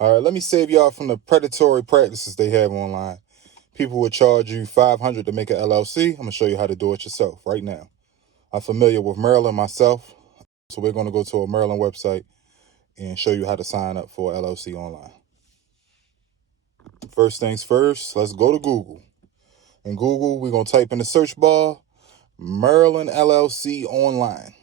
All right, let me save y'all from the predatory practices they have online. People would charge you $500 to make an LLC. I'm going to show you how to do it yourself right now. I'm familiar with Maryland myself, so we're going to go to a Maryland website and show you how to sign up for LLC online. First things first, let's go to Google. In Google, we're going to type in the search bar, Maryland LLC online.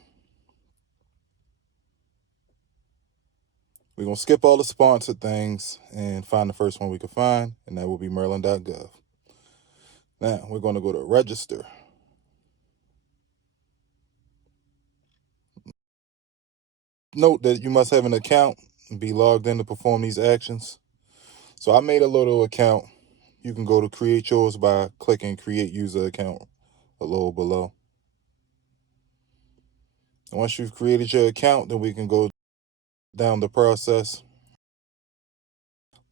We're going to skip all the sponsored things and find the first one we can find, and that will be maryland.gov. Now, we're going to go to register. Note that you must have an account and be logged in to perform these actions. So I made a little account. You can go to create yours by clicking create user account a little below. And once you've created your account, then we can go down the process.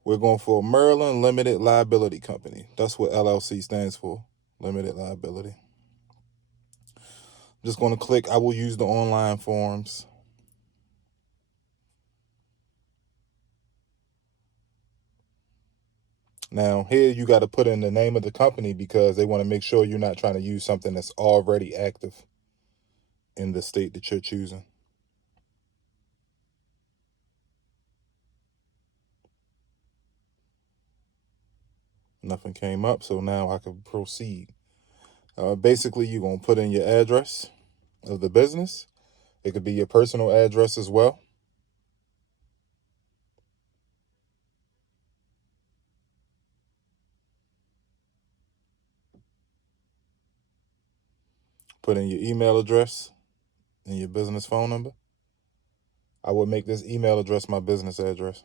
We're going for Maryland Limited Liability Company. That's what LLC stands for, Limited Liability. I'm just going to click I will use the online forms. Now, here you got to put in the name of the company because they want to make sure you're not trying to use something that's already active in the state that you're choosing. Nothing came up, so now I can proceed. Basically, you're going to put in your address of the business. It could be your personal address as well. Put in your email address and your business phone number. I would make this email address my business address.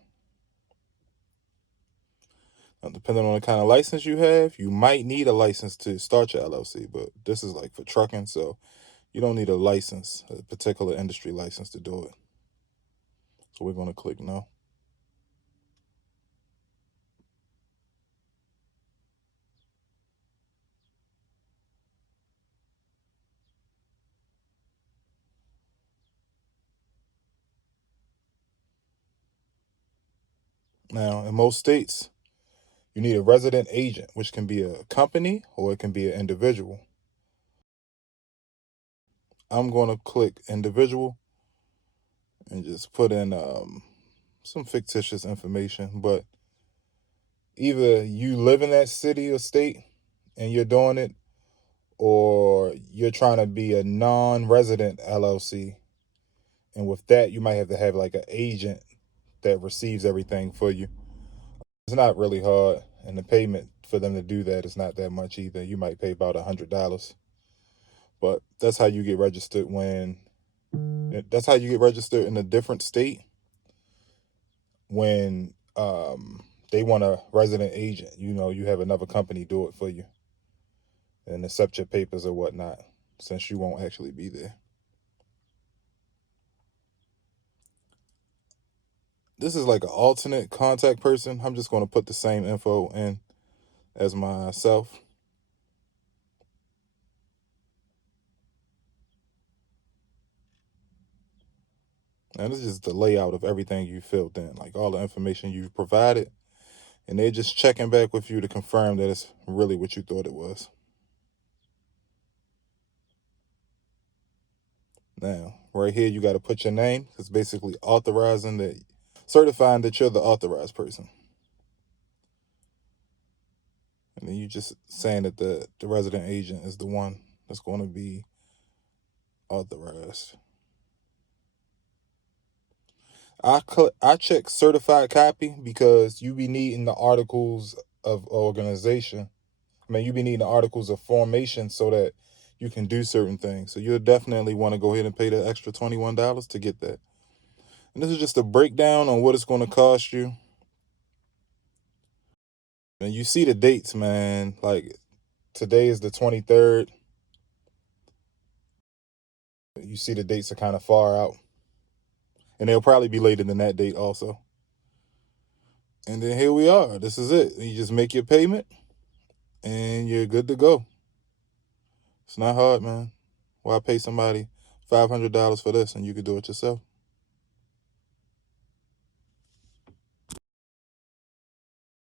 Now, depending on the kind of license you have, you might need a license to start your LLC, but this is like for trucking, so you don't need a license, a particular industry license to do it. So we're going to click no. Now, in most states, you need a resident agent, which can be a company or it can be an individual. I'm going to click individual and just put in some fictitious information, but either you live in that city or state and you're doing it, or you're trying to be a non-resident LLC. And with that, you might have to have like an agent that receives everything for you. It's not really hard, and the payment for them to do that is not that much either. You might pay about $100, but that's how you get registered that's how you get registered in a different state when they want a resident agent. You have another company do it for you and accept your papers or whatnot, since you won't actually be there. This is like an alternate contact person. I'm just going to put the same info in as myself. And this is just the layout of everything you filled in, like all the information you've provided. And they're just checking back with you to confirm that it's really what you thought it was. Now, right here, you got to put your name. It's basically certifying that you're the authorized person. And then you just saying that the resident agent is the one that's going to be authorized. I check certified copy because you be needing the articles of organization. You be needing the articles of formation so that you can do certain things. So you'll definitely want to go ahead and pay the extra $21 to get that. And this is just a breakdown on what it's going to cost you. And you see the dates, man. Like today is the 23rd. You see the dates are kind of far out. And they'll probably be later than that date also. And then here we are. This is it. You just make your payment and you're good to go. It's not hard, man. Why pay somebody $500 for this and you could do it yourself?